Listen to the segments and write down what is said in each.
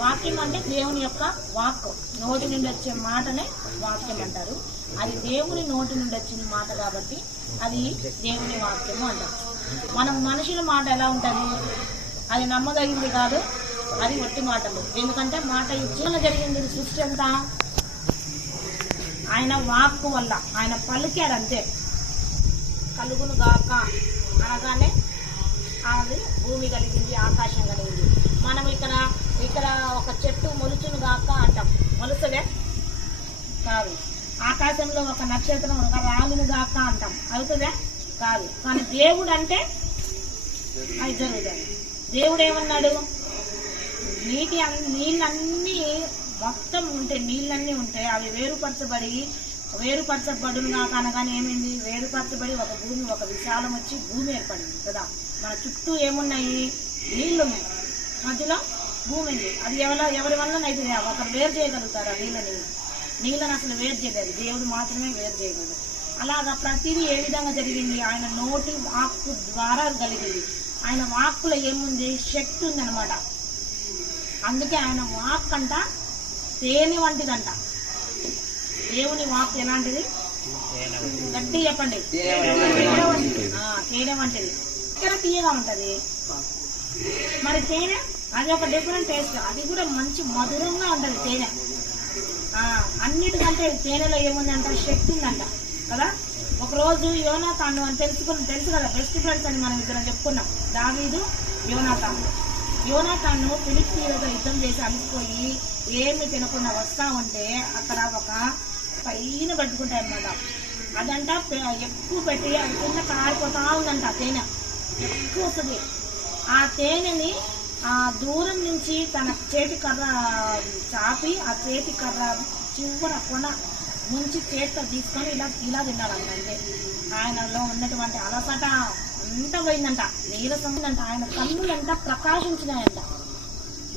వాక్యం అంటే దేవుని యొక్క వాక్, నోటి నుండి వచ్చే మాటనే వాక్యం అంటారు. అది దేవుని నోటి నుండి వచ్చిన మాట కాబట్టి అది దేవుని వాక్యము అంటారు. మనం మనుషుల మాట ఎలా ఉంటుంది, అది నమ్మదగింది కాదు, అది ఒట్టి మాటలు. ఎందుకంటే మాట ఇచ్చిన జరిగింది సృష్టి అంతా ఆయన వాక్కు వల్ల, ఆయన పలికాడు అంతే. కలుగును గాక అనగానే అది భూమి కలిగింది, ఆకాశం కలిగింది. మనం ఇక్కడ ఒక చెట్టు మొలుచును గాక అంటాం, మొలుసలే కాదు. ఆకాశంలో ఒక నక్షత్రం ఒక రాలును గాక అంటాం, అవుతుందా కాదు. కానీ దేవుడు అంటే అది జరుగుతుంది. దేవుడు ఏమన్నాడు, నీళ్ళన్నీ మొత్తం ఉంటే, నీళ్ళన్నీ ఉంటే అవి వేరుపరచబడును గాక అనగానే ఏమైంది, వేరుపరచబడి ఒక భూమి, ఒక విశాలం వచ్చి భూమి ఏర్పడింది కదా. మన చుట్టూ ఏమున్నాయి, నీళ్లు ఉన్నాయి, మధ్యలో భూమి ఉంది. అది ఎవరి వల్ల అయితే ఒకరు వేరు చేయగలుగుతారు. ఆ నీళ్ళని అసలు వేరు చేయలేదు, దేవుడు మాత్రమే వేరు చేయగలడు. అలాగా ప్రతిదీ ఏ విధంగా జరిగింది, ఆయన నోటి వాక్కు ద్వారా కలిగింది. ఆయన వాక్కులో ఏముంది, శక్తి ఉందన్నమాట. అందుకే ఆయన వాక్ అంట తేనె వంటిదంట. దేవుని వాక్ ఎలాంటిది, గట్టి చెప్పండి, తేనె వంటిది. ఇక్కడ తీయగా ఉంటది. మరి తేనె అది ఒక డిఫరెంట్ టేస్ట్, అది కూడా మంచి మధురంగా ఉంటది తేనె. అన్నిటికంటే తేనెలో ఏముందంట, శక్తి ఉందంట కదా. ఒకరోజు యోనాతాను అని తెలుసు కదా, బెస్ట్ ఫ్రెండ్స్ అని మనం ఇద్దరం చెప్పుకున్నాం. దావీదు యోనాతాను ఫిలిష్తీయులతో యుద్ధం చేసి అలిసిపోయి ఏమి తినకుండా వస్తా ఉంటే అక్కడ ఒక పైన పెట్టుకుంటాయి అన్నమాట. అదంట ఎక్కువ పెట్టి అది కింద కారిపోతా ఉందంట. తేనె ఎక్కువ వస్తుంది. ఆ తేనెని ఆ దూరం నుంచి తన చేతి కర్ర చాపి ఆ చేతి కర్ర చివర కొన ముంచి చేతితో తీసుకొని ఇలా తిన్నాడంట. అంటే ఆయనలో ఉన్నటువంటి అలసట అంతా పోయిందంట, నీరసం ఉందంట. ఆయన కన్నులంతా ప్రకాశించినాయంట.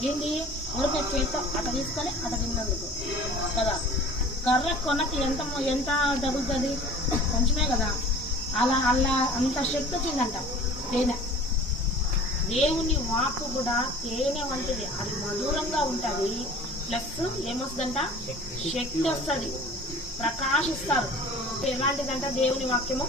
ఏంటి, ఊరికే చేతితో అట తీసుకొని అట తిన్నందుకు కదా. కర్ర కొనకి ఎంత తగులుతుంది, కొంచెమే కదా. అలా అంత శక్తి వచ్చిందంట తేనె. దేవుని వాక్కు కూడా తేనె వంటిది, అది మధురంగా ఉంటుంది. ప్లస్ ఏమొస్తుందంట, శక్తి వస్తుంది, ప్రకాశిస్తారు. ఎలాంటిదంట దేవుని వాక్యము,